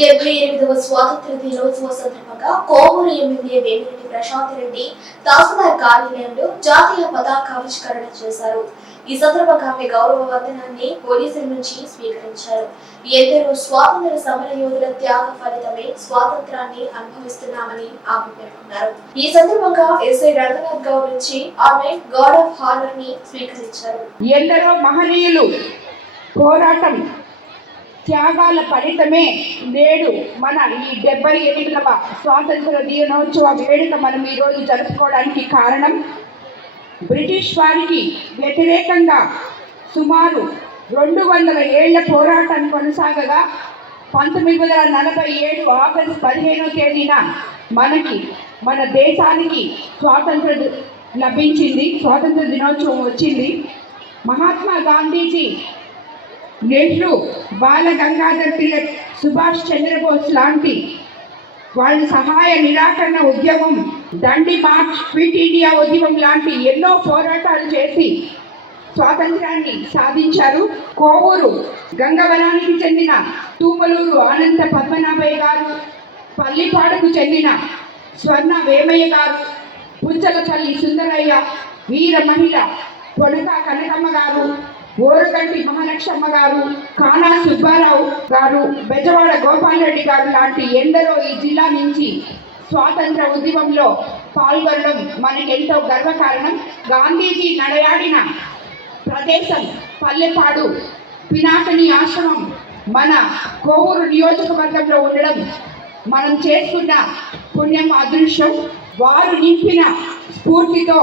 డెబ్బై ఎనిమిదవ స్వాతంత్ర దినోత్సవ సందర్భంగా కోవూరు ఎమ్మెల్యే వేమిరెడ్డి ప్రశాంత్ రెడ్డి తహసీల్దార్ కార్యాలయంలో జాతీయ పతాకావిష్కరణ చేశారు. ఈ సందర్భంగా ఆమె గౌరవ వందనాన్ని పోలీసుల నుంచి స్వీకరించారు. ఎందరో స్వాతంత్ర సమర యోధుల త్యాగ ఫలితమే స్వాతంత్రాన్ని అనుభవిస్తున్నామని ఆమె పేర్కొన్నారు. ఈ సందర్భంగా ఎస్ఐ రంగనాథ్ గౌడ్ నుంచి ఆమె గార్డ్ ఆఫ్ హానర్ని స్వీకరించారు. ఎందరో మహనీయులు పోరాటం త్యాగాల ఫలితమే నేడు మన ఈ డెబ్బై ఎనిమిదవ స్వాతంత్ర దినోత్సవ వేడుక మనం ఈరోజు జరుపుకోవడానికి కారణం బ్రిటిష్ వారికి వ్యతిరేకంగా సుమారు రెండు వందల ఏళ్ళ పోరాటం కొనసాగగా పంతొమ్మిది వందల నలభై ఏడు ఆగస్టు పదిహేనో తేదీన మనకి మన దేశానికి స్వాతంత్ర లభించింది స్వాతంత్ర దినోత్సవం వచ్చింది. మహాత్మా గాంధీజీ నెహ్రూ బాల గంగాధర్ తిలక్ సుభాష్ చంద్రబోస్ లాంటి వాళ్ళ సహాయ నిరాకరణ ఉద్యమం దండి మార్చ్ క్విట్ ఇండియా ఉద్యమం లాంటి ఎన్నో పోరాటాలు చేసి స్వాతంత్రాన్ని సాధించారు. కోవూరు గంగవనానికి చెందిన తూమలూరు ఆనంద పద్మనాభయ్య గారు పల్లిపాడుకు చెందిన స్వర్ణ వేమయ్య గారు పుంచలపల్లి సుందరయ్య వీర మహిళ పొడక కనకమ్మ గారు ఓరుగంటి మహాలక్ష్మ గారు కానా సుబ్బారావు గారు బెజవాడ గోపాల్ రెడ్డి గారు లాంటి ఎందరో ఈ జిల్లా నుంచి స్వాతంత్ర ఉద్యమంలో పాల్గొనడం మనకి ఎంతో గర్వకారణం. గాంధీజీ నడయాడిన ప్రదేశం పల్లెపాడు పినాకని ఆశ్రమం మన కోవూరు నియోజకవర్గంలో ఉండడం మనం చేసుకున్న పుణ్యం అదృష్టం వారు నింపిన స్ఫూర్తితో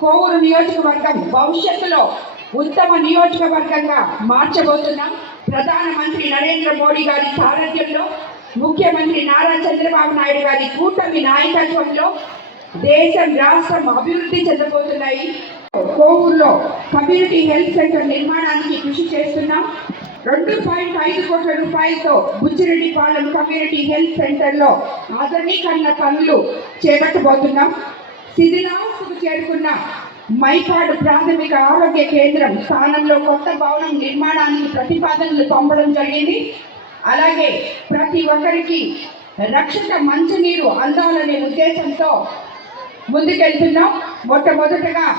కోవూరు నియోజకవర్గం భవిష్యత్తులో ఉత్తమ నియోజకవర్గంగా మార్చబోతున్నాం. ప్రధానమంత్రి నరేంద్ర మోడీ గారి సారథ్యంలో ముఖ్యమంత్రి నారా చంద్రబాబు నాయుడు గారి కూటమి నాయకత్వంలో దేశం రాష్ట్రం అభివృద్ధి చెందబోతున్నాయి. కోవూరులో కమ్యూనిటీ హెల్త్ సెంటర్ నిర్మాణానికి కృషి చేస్తున్నాం. రెండు పాయింట్ ఐదు కోట్ల రూపాయలతో బుచ్చిరెడ్డిపాలెం కమ్యూనిటీ హెల్త్ సెంటర్లో ఆధునీకరణ పనులు చేపట్టబోతున్నాం. శిథిలావస్థకు చేరుకున్న మైపాడు ప్రాథమిక ఆరోగ్య కేంద్రం స్థానంలో కొత్త భవనం నిర్మాణానికి ప్రతిపాదనలు పంపడం జరిగింది. అలాగే ప్రతి ఒక్కరికి రక్షిత మంచినీరు అందాలనే ఉద్దేశంతో ముందుకెళ్తున్నాం. మొట్టమొదటగా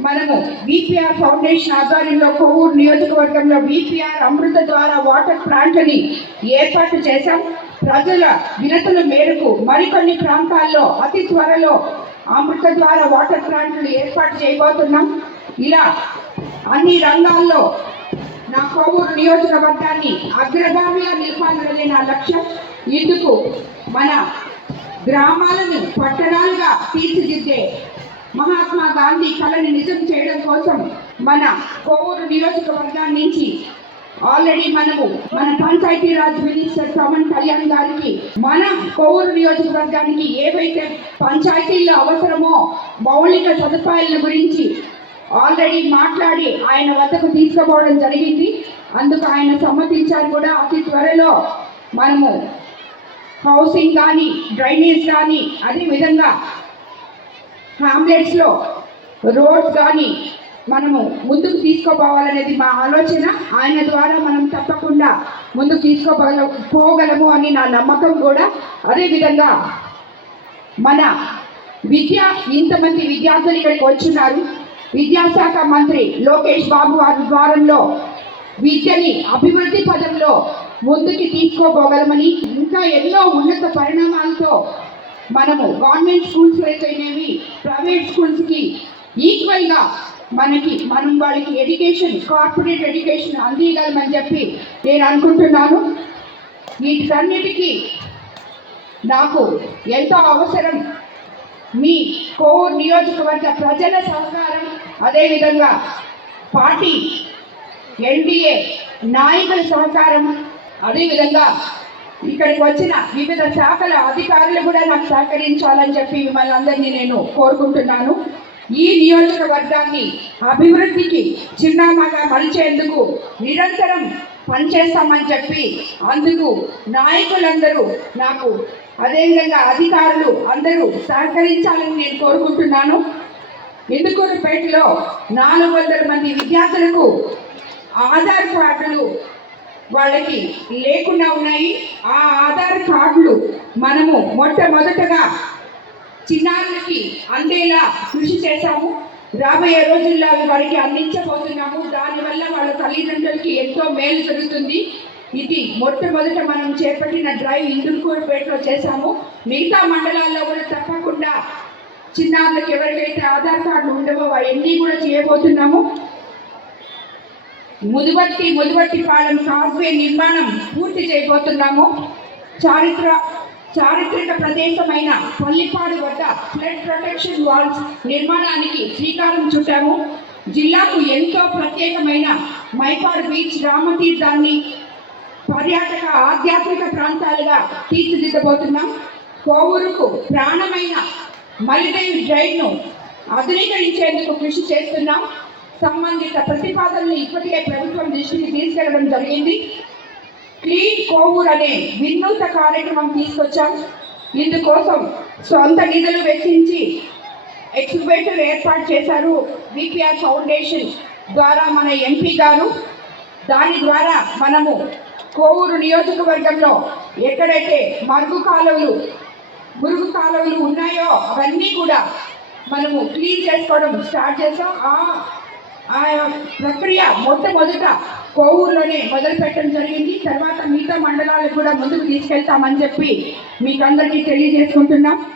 మనము విపిఆర్ ఫౌండేషన్ ఆధ్వర్యంలో కొవ్వూరు నియోజకవర్గంలో విపిఆర్ అమృత ద్వారా వాటర్ ప్లాంట్ని ఏర్పాటు చేశాం. ప్రజల వినతుల మేరకు మరికొన్ని ప్రాంతాల్లో అతి త్వరలో అమృత ద్వారా వాటర్ ప్లాంట్లు ఏర్పాటు చేయబోతున్నాం. ఇలా అన్ని రంగాల్లో నా కోవూరు నియోజకవర్గాన్ని అగ్రగామిగా నిలపాలన్నది నా లక్ష్యం. ఇందుకు మన గ్రామాలను పట్టణాలుగా తీర్చిదిద్దే మహాత్మా గాంధీ కళని నిజం చేయడం కోసం మన కోవూరు నియోజకవర్గాన్ని నుంచి ఆల్రెడీ మనము మన పంచాయతీ రాజ్ మినిస్టర్ పవన్ కళ్యాణ్ గారికి మన కోవూరు నియోజకవర్గానికి ఏవైతే పంచాయతీల్లో అవసరమో మౌలిక సదుపాయాల గురించి ఆల్రెడీ మాట్లాడి ఆయన వద్దకు తీసుకుపోవడం జరిగింది. అందుకు ఆయన సమ్మతించారు కూడా. అతి త్వరలో మనము హౌసింగ్ కానీ డ్రైనేజ్ కానీ అదేవిధంగా హ్యామ్లెట్స్లో రోడ్స్ కానీ మనము ముందుకు తీసుకోపోవాలనేది మా ఆలోచన. ఆయన ద్వారా మనం తప్పకుండా ముందుకు తీసుకోగల పోగలము అని నా నమ్మకం కూడా. అదేవిధంగా మన విద్య ఇంతమంది విద్యార్థులు ఇక్కడికి వచ్చున్నారు విద్యాశాఖ మంత్రి లోకేష్ బాబు వారి ద్వారంలో విద్యని అభివృద్ధి పదంలో ముందుకు తీసుకోపోగలమని ఇంకా ఎన్నో ఉన్నత పరిణామాలతో మనము గవర్నమెంట్ స్కూల్స్ అయితేనేవి ప్రైవేట్ స్కూల్స్కి ఈక్వల్గా మనకి మనం వాళ్ళకి ఎడ్యుకేషన్ కార్పొరేట్ ఎడ్యుకేషన్ అందియగలమని చెప్పి నేను అనుకుంటున్నాను. వీటన్నిటికీ నాకు ఎంతో అవసరం. మీ కోర్ నియోజకవర్గ ప్రజల సహకారం అదేవిధంగా పార్టీ ఎన్డీఏ నాయకుల సహకారం అదేవిధంగా ఇక్కడికి వచ్చిన వివిధ శాఖల అధికారులు కూడా నాకు సహకరించాలని చెప్పి మిమ్మల్ని అందరినీ నేను కోరుకుంటున్నాను. ఈ నియోజకవర్గాన్ని అభివృద్ధికి చిరునామాగా మలిచేందుకు నిరంతరం పనిచేస్తామని చెప్పి అందుకు నాయకులందరూ నాకు అదేవిధంగా అధికారులు అందరూ సహకరించాలని నేను కోరుకుంటున్నాను. ఇందుకూరుపేటలో నాలుగు వందల మంది విద్యార్థులకు ఆధార్ కార్డులు వాళ్ళకి లేకుండా ఉన్నాయి. ఆ ఆధార్ కార్డులు మనము మొట్టమొదటగా చిన్నారులకి అందేలా కృషి చేశాము. రాబోయే రోజుల్లో వారికి అందించబోతున్నాము. దానివల్ల వాళ్ళ తల్లిదండ్రులకి ఎంతో మేలు జరుగుతుంది. ఇది మొట్టమొదట మనం చేపట్టిన డ్రైవ్ ఇందుకూరుపేటలో చేశాము. మిగతా మండలాల్లో కూడా తప్పకుండా చిన్నారులకు ఎవరికైతే ఆధార్ కార్డులు ఉండవో అవన్నీ కూడా చేయబోతున్నాము. ముదువర్తి ముదువర్తి పాలెం కాజ్వే నిర్మాణం పూర్తి చేయబోతున్నాము. చారిత్ర చారిత్రక ప్రదేశమైన పల్లిపాడు వద్ద ఫ్లడ్ ప్రొటెక్షన్ వాల్స్ నిర్మాణానికి శ్రీకారం చుట్టాము. జిల్లాకు ఎంతో ప్రత్యేకమైన మైపాడు బీచ్ రామతీర్థాన్ని పర్యాటక ఆధ్యాత్మిక ప్రాంతాలుగా తీర్చిదిద్దబోతున్నాం. కోవూరుకు ప్రాణమైన మలిదేవి డ్రైవ్ను ఆధునీకరించేందుకు కృషి చేస్తున్నాం. సంబంధిత ప్రతిపాదనలు ఇప్పటికే ప్రభుత్వం దృష్టికి తీసుకెళ్ళడం జరిగింది. క్లీన్ కోవూర్ అనే వినూత్న కార్యక్రమం తీసుకొచ్చాం. ఇందుకోసం సొంత నిధులు వెచ్చించి ఎక్స్బేటర్ ఏర్పాటు చేశారు విపిఆర్ ఫౌండేషన్ ద్వారా మన ఎంపీ గారు. దాని ద్వారా మనము కోవూరు నియోజకవర్గంలో ఎక్కడైతే మరుగు కాలువలు మురుగు కాలువలు ఉన్నాయో అవన్నీ కూడా మనము క్లీన్ చేసుకోవడం స్టార్ట్ చేసాం ఆ ఆ ప్రక్రియ మొట్టమొదట కోవూరులోనే మొదలు పెట్టడం జరిగింది. తర్వాత మిగతా మండలాలకు కూడా ముందుకు తీసుకెళ్తామని చెప్పి మీకు అందరికీ తెలియజేసుకుంటున్నాం.